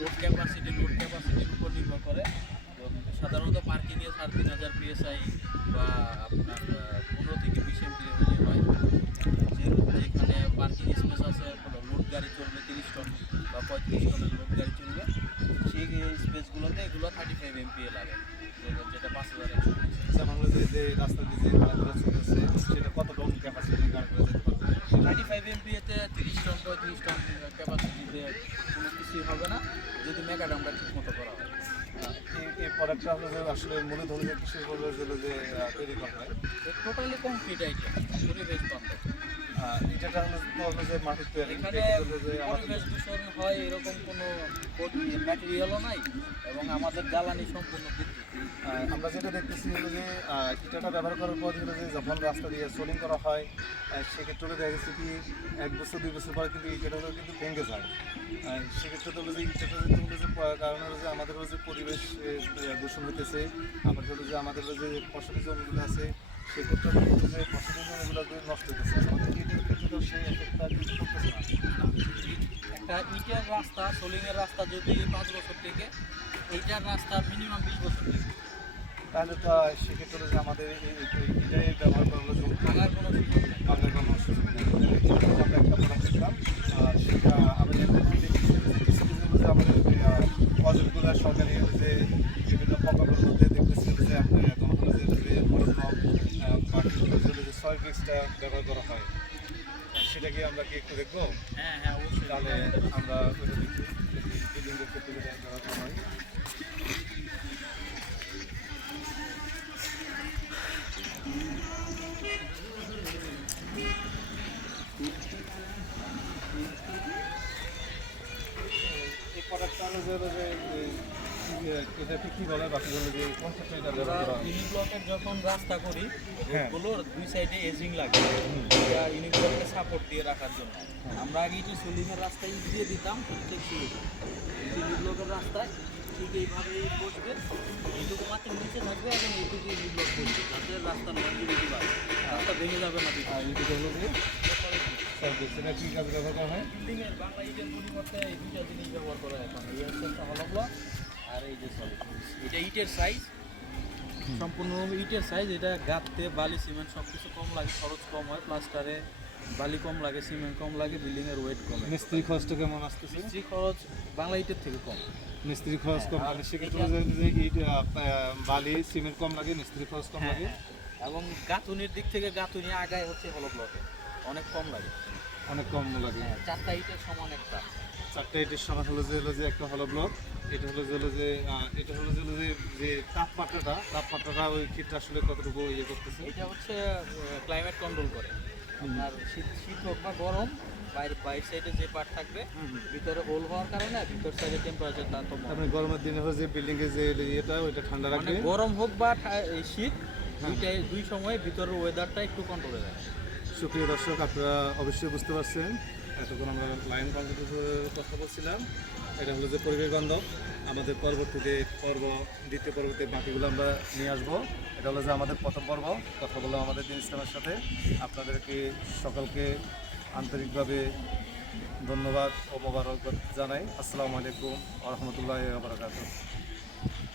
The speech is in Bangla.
রোড ক্যাপাসিটির উপর নির্ভর করে। তো সাধারণত পার্কিংয়ে 3,500 PSI বা আপনার 15 থেকে 20 এমপিএ হলে হয়। যেখানে পার্কিং স্পেস আছে, লোড গাড়ি চলবে 30 টন বা 35 টনের লোড গাড়ি চলবে, সেই স্পেসগুলোতে এগুলো 35 এমপিএ লাগে, যেটা 5,100। যেমন হলো যে রাস্তা দিয়ে যে গাড়িগুলো চলতেছে সেটা কত টন ক্যাপাসিটির গাড়িগুলো যেতে পারবে? 35 এমপিএতে 30 টন 35 টন ক্যাপাসিটিতে কোনো কিছুই হবে না, যদি মেকাডামটা ঠিক মতো করা হয়। এই প্রোডাক্টটা হলো যে আসলে মূলত হলো যে কিসের উপর যে তৈরি করা হয়? টোটালি কমপ্লিট আইটেম, পরিবেশ বান্ধব। এটা হলো যে মাটির তৈরি, এখানে হলো যে আমাদের পরিবেশ দূষণ হয় এরকম কোনো ম্যাটেরিয়ালও নাই, এবং আমাদের জ্বালানি সম্পূর্ণ বিদ্যুৎ। আমরা যেটা দেখতেছি হলো যে ইটাটা ব্যবহার করার পর হলো যে যখন রাস্তা দিয়ে সোলিং করা হয় সেক্ষেত্রে হলো দেখা গেছে কি 1 বছর 2 বছর পরে কিন্তু ইটাটা হলো কিন্তু ভেঙে যায়। সেক্ষেত্রে তো হলো যে ইটাটা হলো যে কারণ হলো যে আমাদের হলো যে পরিবেশ দূষণ হইতেছে, আবার হলো যে আমাদের হলো যে ফসলি জমিগুলো আছে সেক্ষেত্রে হলো যে ফসলি জমিগুলো নষ্ট হইতেছে, আমাদের ইটের ক্ষেত্রে তো সেই এফেক্টটা কিন্তু করতেছে না। একটা ইটের রাস্তা, সোলিংয়ের রাস্তা যদি 5 বছর থেকে, এইটার রাস্তা মিনিমাম 20 বছর থেকে, তাহলে তো সেক্ষেত্রে হলো যে আমাদের এটাই ব্যবহার করা হলো যে ভাঙার কোনো সুযোগ নেই। বাংলার কোনো সুযোগ নেই। আমরা একটা প্রোডাক্ট দেখলাম, সেটা আমরা যে আমাদের প্রজেক্টগুলো সরকারি যে বিভিন্ন প্রকল্পের মধ্যে দেখতেছি যে আপনার এখন হলো যে যে সয়েল মিক্সটা ব্যবহার করা হয়, সেটাকে আমরা কি একটু দেখবো? হ্যাঁ হ্যাঁ, অবশ্যই। তাহলে আমরা ওইটা দেখি বিল্ডিংয়ের ক্ষেত্রে ব্যবহার করা হয়। এই প্রোডাক্টটা হলো যে এটাকে কী বলে, বাকি হলো যে কনসেপ্টটা এটা ব্যবহার করা হয়। ইউনিব্লকের যখন রাস্তা করি, হ্যাঁ। রোডগুলোর দুই সাইডে এজিং লাগে, এটা ইউনিব্লককে সাপোর্ট দিয়ে রাখার জন্য। আমরা আগে এটা সোলিংয়ের রাস্তায় ইট দিয়ে দিতাম, ঠিক শুরু ইউনিব্লকের রাস্তায় ঠিক এইভাবে বসবে, এইটুকু মাটির নিচে থাকবে এবং এইটুকু ইউনিব্লক বসবে, যাতে রাস্তার লঞ্জিভিটি বাড়ে, রাস্তা ভেঙে যাবে না। আর এদিকে হলো যে সেটা কী কাজে ব্যবহার করা হয়? বিল্ডিংয়ের বাংলা ইটের পরিবর্তে এই দুইটা জিনিস ব্যবহার করা হয় এখন। এই হচ্ছে একটা হলো ব্লক, আর এই যে সলিড। এটা ইটের সাইজ, সম্পূর্ণ ইটের সাইজ। এটা গাঁথতে বালি সিমেন্ট সব কিছু কম লাগে, খরচ কম হয়, প্লাস্টারে বালি কম লাগে, সিমেন্ট কম লাগে, বিল্ডিংয়ের ওয়েট কম। মিস্ত্রি খরচটা কেমন আসতেছে? মিস্ত্রি খরচ বাংলা ইটের থেকে কম। মিস্ত্রি খরচ কম লাগে, সেক্ষেত্রে যে ইট বালি সিমেন্ট কম লাগে, মিস্ত্রি খরচ কম লাগে। এবং গাঁথুনির দিক থেকে গাঁথুনি আগায় হচ্ছে হলো ব্লকে অনেক কম লাগে, অনেক কম লাগে। হ্যাঁ, 4টা ইটের সমান একটা। 4টা ইটের সমান হলো যে একটা হলো ব্লক। এটা হলো যে এটা হলো যে তাপমাত্রাটা ওই ক্ষেত্রে আসলে কতটুকু ইয়ে করতেছে? এটা হচ্ছে ক্লাইমেট কন্ট্রোল করে। আপনার শীত হোক বা গরম, বাইরের সাইডে যে পার্ট থাকবে ভিতরে হোল হওয়ার কারণে ভিতর সাইডে টেম্পারেচার তারতম্য। আপনি গরমের দিনে হলো যে বিল্ডিংয়ে যে ইয়েটা ওইটা ঠান্ডা মানে রাখবে, গরম হোক বা এই শীত, দুই সময় ভিতরের ওয়েদারটা একটু কন্ট্রোলে রাখে। সুপ্রিয় দর্শক, আপনারা অবশ্যই বুঝতে পারছেন এতক্ষণ আমরা লাইন বান্ধবের কথা বলছিলাম। এটা হলো যে পরিবেশ বান্ধব। আমাদের পরবর্তীতে দ্বিতীয় পর্বতে বাকিগুলো আমরা নিয়ে আসবো। এটা হলো যে আমাদের প্রথম পর্ব, কথা বললাম আমাদের দিন ইসলামের সাথে। আপনাদেরকে সকলকে আন্তরিকভাবে ধন্যবাদ ও মোবারকবাদ জানাই। আসসালামু আলাইকুম ওয়া রাহমাতুল্লাহি ওয়া বারাকাতুহু।